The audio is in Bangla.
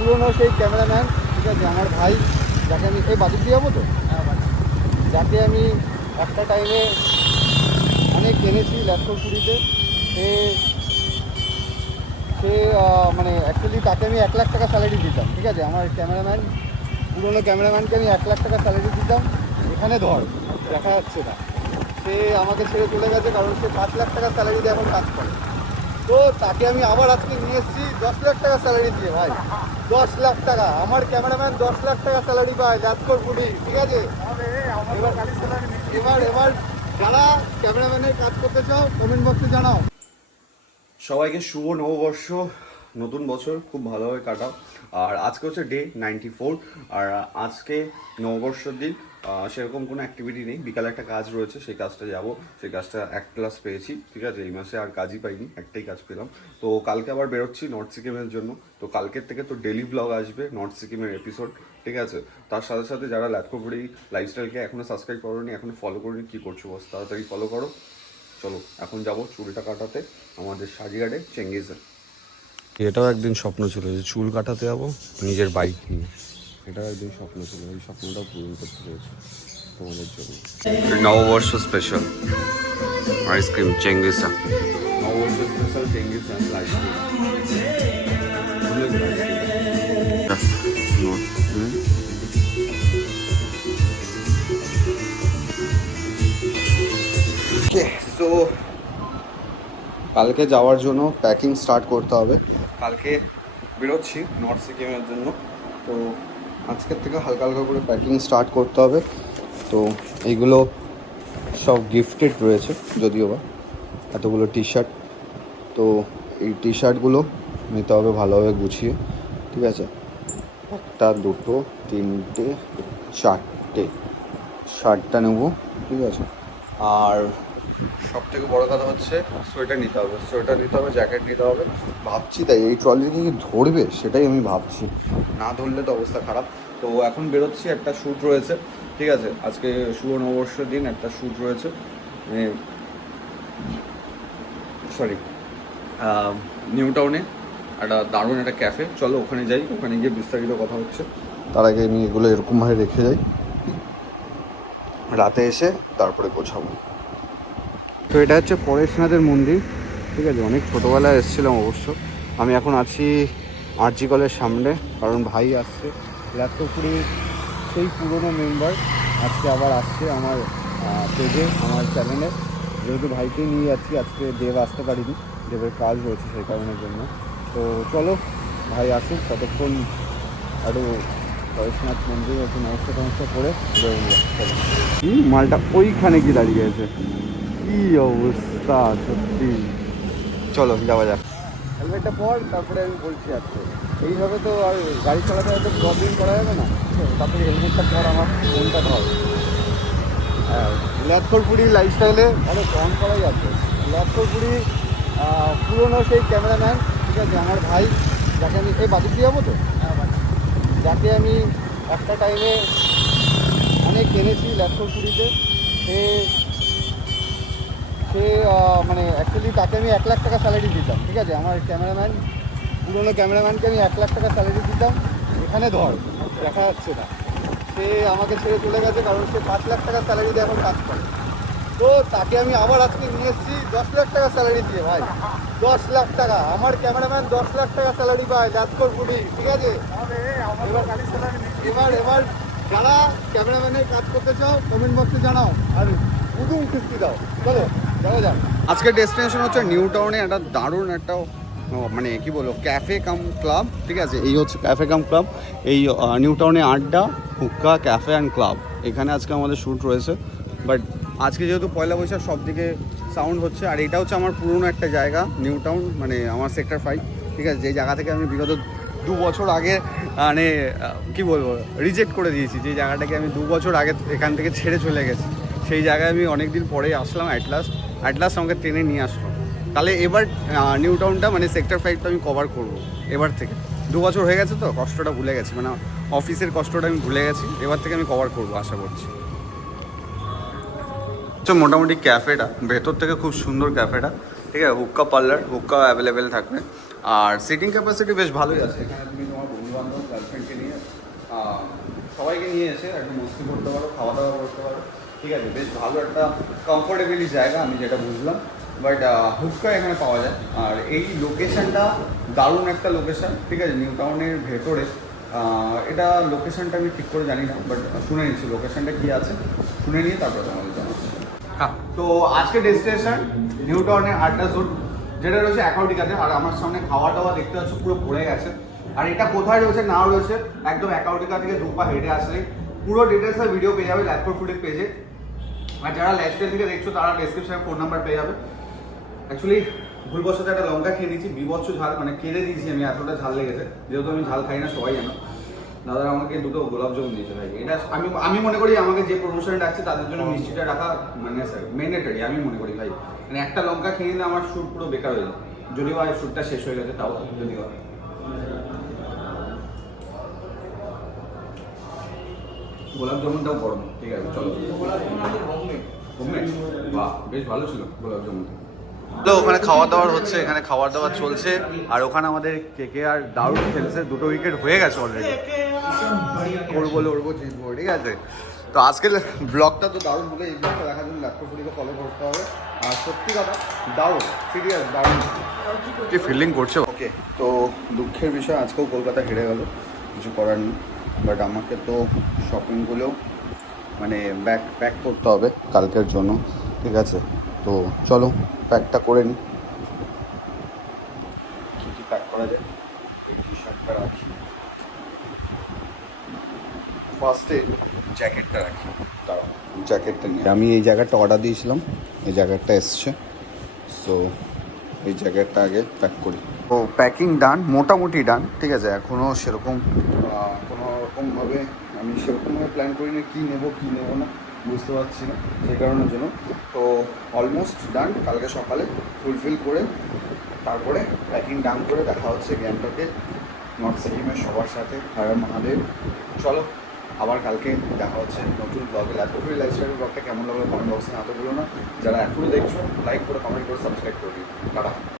পুরনো সেই ক্যামেরাম্যান, ঠিক আছে, আমার ভাই, যাকে আমি এই বাজেট দিয়ে যাবো তো, যাকে আমি একটা টাইমে অনেক এনেছি ল্যাপটপ কুড়িতে। সে সে মানে অ্যাকচুয়ালি তাকে আমি 1 লাখ টাকা স্যালারি দিতাম, ঠিক আছে, আমার ক্যামেরাম্যান, পুরনো ক্যামেরাম্যানকে আমি 1 লাখ টাকা স্যালারি দিতাম। এখানে ধর দেখা যাচ্ছে না, সে আমাকে ছেড়ে চলে গেছে, কারণ সে 5 লাখ টাকা স্যালারি দিয়ে এখন কাজ করে। তো তাকে আমি আবার আজকে নিয়ে এসেছি 10 লাখ টাকা স্যালারি দিয়ে। ভাই 10 লাখ টাকা, আমার ক্যামেরাম্যান 10 লাখ টাকা স্যালারি পায় ল্যাপটপ কুড়ি, ঠিক আছে। এবার এবার যারা ক্যামেরাম্যানের কাজ করতে চাও কমেন্ট বক্সে জানাও। সবাইকে শুভ নববর্ষ, নতুন বছর খুব ভালোভাবে কাটাও। আর আজকে হচ্ছে ডে 94। আর আজকে নববর্ষের দিন সেরকম কোনো অ্যাক্টিভিটি নেই, বিকালে একটা কাজ রয়েছে, সেই কাজটা যাব। সেই কাজটা 1 ক্লাস পেয়েছি, ঠিক আছে, এই মাসে আর কাজই পাইনি, একটাই কাজ পেলাম। তো কালকে আবার বেরোচ্ছি নর্থ সিকিমের জন্য। তো কালকের থেকে তো ডেলি ব্লগ আসবে নর্থ সিকিমের এপিসোড, ঠিক আছে। তার সাথে সাথে যারা ল্যাটকোপুরি লাইফস্টাইলকে এখনও সাবস্ক্রাইব করোনি, এখনও ফলো করোনি, কী করছো বস, তাড়াতাড়ি ফলো করো। চলো এখন যাবো চুলটা কাটাতে আমাদের সাজিঘাটে চেঙ্গিজে। এটাও একদিন স্বপ্ন ছিল যে চুল কাটাতে যাবো নিজের বাইক নিয়ে, এটাও একদিন স্বপ্ন ছিল, এই স্বপ্নটাও পূরণ করতে পেরেছি তোমাদের জন্য। নববর্ষ স্পেশাল আইসক্রিম চেঙ্গিসা, নববর্ষ স্পেশাল চেঙ্গিসা আইসক্রিম। সো কালকে যাওয়ার জন্য প্যাকিং স্টার্ট করতে হবে। কালকে বেরোচ্ছি নর্থ সিকিমের জন্য, তো আজকের থেকে হালকা হালকা করে প্যাকিং স্টার্ট করতে হবে। তো এইগুলো সব গিফটেড রয়েছে যদিও বা, এতগুলো টি শার্ট। তো এই টি শার্টগুলো নিতে হবে ভালোভাবে গুছিয়ে, ঠিক আছে। 1 2 3 4টে শার্টটা নেবো, ঠিক আছে। আর সব থেকে বড়ো কথা হচ্ছে সোয়েটার নিতে হবে, জ্যাকেট নিতে হবে। ভাবছি তাই এই ট্রলিতে কি ধরবে সেটাই আমি ভাবছি, না ধরলে তো অবস্থা খারাপ। তো এখন বেরোচ্ছি, একটা শ্যুট রয়েছে, ঠিক আছে, আজকে শুভ নববর্ষের দিন একটা শ্যুট রয়েছে, সরি নিউ টাউনে একটা দারুণ একটা ক্যাফে। চলো ওখানে যাই, ওখানে গিয়ে বিস্তারিত কথা হচ্ছে। তার আগে আমি এগুলো এরকমভাবে রেখে যাই, রাতে এসে তারপরে গোছাবো। তো এটা হচ্ছে পরেশনাথের মন্দির, ঠিক আছে, অনেক ছোটোবেলায় এসেছিলাম অবশ্য। আমি এখন আছি আরজি কলের সামনে, কারণ ভাই আসছে, ল্যাপটপুরির সেই পুরনো মেম্বার আজকে আবার আসছে আমার পেজে, আমার চ্যানেলে। যেহেতু ভাইকে নিয়ে যাচ্ছি, আজকে দেব আসতে পারিনি, দেবের কাজ রয়েছে সেই কারণের জন্য। তো চলো ভাই আসুক, ততক্ষণ একটু পরেশনাথ মন্দিরে একটু নমস্কার করে বেরোবো। চলো, মালটা ওইখানে কি দাঁড়িয়ে আছে, কি অবস্থা সত্যি। চলো যাওয়া যাক। হেলমেটটা পর, তারপরে আমি বলছি আজকে এইভাবে তো আর গাড়ি চালাতে হয়তো প্রবলেম করা যাবে না, তারপরে হেলমেটটা পর, আমার ফোনটা ধর। হ্যাঁ, ল্যাপটপুরি লাইফস্টাইলে অনেক অন করা যাচ্ছে। ল্যাপটপুরি পুরনো সেই ক্যামেরাম্যান, ঠিক আছে, আমার ভাই, যাকে আমি এই বাজেট দিয়ে যাবো তো, যাকে আমি একটা টাইমে অনেক এনেছি ল্যাপটপুরিতে। সে মানে অ্যাকচুয়ালি তাকে আমি 1 লাখ টাকা স্যালারি দিতাম, ঠিক আছে, আমার ক্যামেরাম্যান, পুরনো ক্যামেরাম্যানকে আমি 1 লাখ টাকা স্যালারি দিতাম। এখানে ধর দেখা যাচ্ছে না, সে আমাকে ছেড়ে চলে গেছে, কারণ সে 5 লাখ টাকা স্যালারি দিয়ে এখন কাজ করে। তো তাকে আমি আবার আজকে নিয়ে এসেছি 10 লাখ টাকা স্যালারি দিয়ে। ভাই 10 লাখ টাকা, আমার ক্যামেরাম্যান 10 লাখ টাকা স্যালারি পায় ল্যাপটপ কুড়ি, ঠিক আছে। এবার এবার যারা ক্যামেরাম্যানের কাজ করতে চাও কমেন্ট বক্সে জানাও, আর বুঝুন কিস্তি দাও। চলো যাওয়া যাক। আজকের ডেস্টিনেশন হচ্ছে নিউ টাউনে একটা দারুণ একটা মানে কি বলবো ক্যাফে কাম ক্লাব, ঠিক আছে, এই হচ্ছে ক্যাফে কাম ক্লাব। এই নিউ টাউনে আড্ডা, হুক্কা, ক্যাফে অ্যান্ড ক্লাব, এখানে আজকে আমাদের শ্যুট রয়েছে। বাট আজকে যেহেতু পয়লা বৈশাখ, সব দিকে সাউন্ড হচ্ছে। আর এটা হচ্ছে আমার পুরনো একটা জায়গা নিউ টাউন, মানে আমার সেক্টর 5, ঠিক আছে, যেই জায়গা থেকে আমি বিগত 2 বছর আগে মানে কি বলবো রিজেক্ট করে দিয়েছি, যে জায়গাটাকে আমি 2 বছর আগে এখান থেকে ছেড়ে চলে গেছি। সেই জায়গায় আমি অনেক দিন পরেই আসলাম, অ্যাটলাস্ট আমাকে ট্রেনে নিয়ে আসলো। তাহলে এবার নিউ টাউনটা মানে সেক্টর 5টা আমি কভার করব এবার থেকে। 2 বছর হয়ে গেছে তো, কষ্টটা ভুলে গেছি, মানে অফিসের কষ্টটা আমি ভুলে গেছি, এবার থেকে আমি কভার করবো আশা করছি। মোটামুটি ক্যাফেটা ভেতর থেকে খুব সুন্দর ক্যাফেটা, ঠিক আছে, হুক্কা পার্লার, হুক্কা অ্যাভেলেবেল থাকবে। আর সিটিং ক্যাপাসিটি বেশ ভালোই আছে। এখানে তুমি তোমার বন্ধুবান্ধব গার্লফ্রেন্ডকে নিয়ে সবাইকে নিয়ে এসে একটু মস্তি করতে পারো, খাওয়া দাওয়া করতে পারো, ঠিক আছে। বেশ ভালো একটা কমফোর্টেবলি জায়গা আমি যেটা বুঝলাম। বাট হুক্কা এখানে পাওয়া যায়। আর এই লোকেশানটা দারুণ একটা লোকেশান, ঠিক আছে, নিউ টাউনের ভেতরে। এটা লোকেশানটা আমি ঠিক করে জানি না, বাট শুনে নিচ্ছি লোকেশানটা কী আছে, শুনে নিয়ে তারপর আমাদের জানাচ্ছি। হ্যাঁ, তো আজকে ডেস্টিনেশন নিউ টাউনের আড্ডা জোন, যেটা রয়েছে অ্যাকাউন্টিকাতে। আর আমার সামনে খাওয়া দাওয়া দেখতে পাচ্ছ পুরো ভরে গেছে। আর এটা কোথায় রয়েছে না রয়েছে একদম অ্যাকাউন্টিকা থেকে 2 পা হেঁটে আসলে পুরো ডিটেলসের ভিডিও পেয়ে যাবে লাইফ ফুডের পেজে। আর যারা লাইফস্টাইল থেকে দেখছো তারা ডেসক্রিপশনে ফোন নাম্বার পেয়ে যাবে। অ্যাকচুয়ালি ভুলবশত একটা লঙ্কা খেয়ে নিয়েছি, বিভৎস ঝাল, মানে কেড়ে দিয়েছি আমি, এতটা ঝাল লেগেছে। যেহেতু আমি ঝাল খাই না, সবাই জানো। দাদা আমাকে 2টো গোলাপ জামুন দিয়েছে ভাই। এটা আমি মনে করি আমাকে যে প্রমোশনে ডাকছে তাদের জন্য মিষ্টিটা রাখা মানে ম্যান্ডেটরি আমি মনে করি ভাই। মানে একটা লঙ্কা খেয়ে নিলে আমার শ্যুট পুরো বেকার হয়ে যায়। যদিও ভাই শ্যুটটা শেষ হয়ে গেছে, তাও যদিও গোলাপ জামুনটাও গরম, ঠিক আছে। চলো, হোমমেড, বাহ বেশ ভালো ছিল গোলাপ জামুন। তো ওখানে খাওয়া দাওয়ার হচ্ছে, এখানে খাওয়া দাওয়া চলছে। আর ওখানে আমাদের কেকে আর দারুণ খেলছে, 2টো উইকেট হয়ে গেছে অলরেডি। করবো লড়বো জিতবো, ঠিক আছে। তো আজকের ব্লগটা তো দারুণ হলে, এই ব্লগটা দেখার জন্য ল্যাপটপ ফুডিকে ফলো করতে হবে। আর সত্যি কথা দারুণ, সিরিয়াস দারুণ, কি ফিলিং করছে। ওকে, তো দুঃখের বিষয় আজকেও কলকাতা হেরে গেল, কিছু করার নেই। বাট আমাকে তো শপিংগুলোও মানে প্যাক করতে হবে কালকের জন্য, ঠিক আছে। তো চলো প্যাকটা করে নিই। কী কী প্যাক করা যায়, এই টি শার্টটা রাখি, ফার্স্টে জ্যাকেটটা রাখি। তাও জ্যাকেটটা নিয়ে আমি এই জ্যাকেটটা অর্ডার দিয়েছিলাম, এই জ্যাকেটটা এসছে। সো এই জ্যাকেটটা আগে প্যাক করি। তো প্যাকিং ডান, মোটামুটি ডান, ঠিক আছে। এখনও সেরকম কোনো রকমভাবে আমি সেরকমভাবে প্ল্যান করিনি কী নেবো না, বুঝতে পারছি না, সেই কারণের জন্য। তো অলমোস্ট ডান, কালকে সকালে ফুলফিল করে তারপরে প্যাকিং ডান করে দেখা হচ্ছে গ্যাংটকে নর্থ সিকিমের সবার সাথে। হর হর মহাদেব। চলো আবার কালকে দেখা হচ্ছে নতুন ব্লগে। ল্যাপটপের লাইফস্টাইল ব্লগটা কেমন লাগলো কমেন্ট বক্সে না তো বলো না। যারা এখনও দেখছো লাইক করে, কমেন্ট করে, সাবস্ক্রাইব করে দিও। টাটা।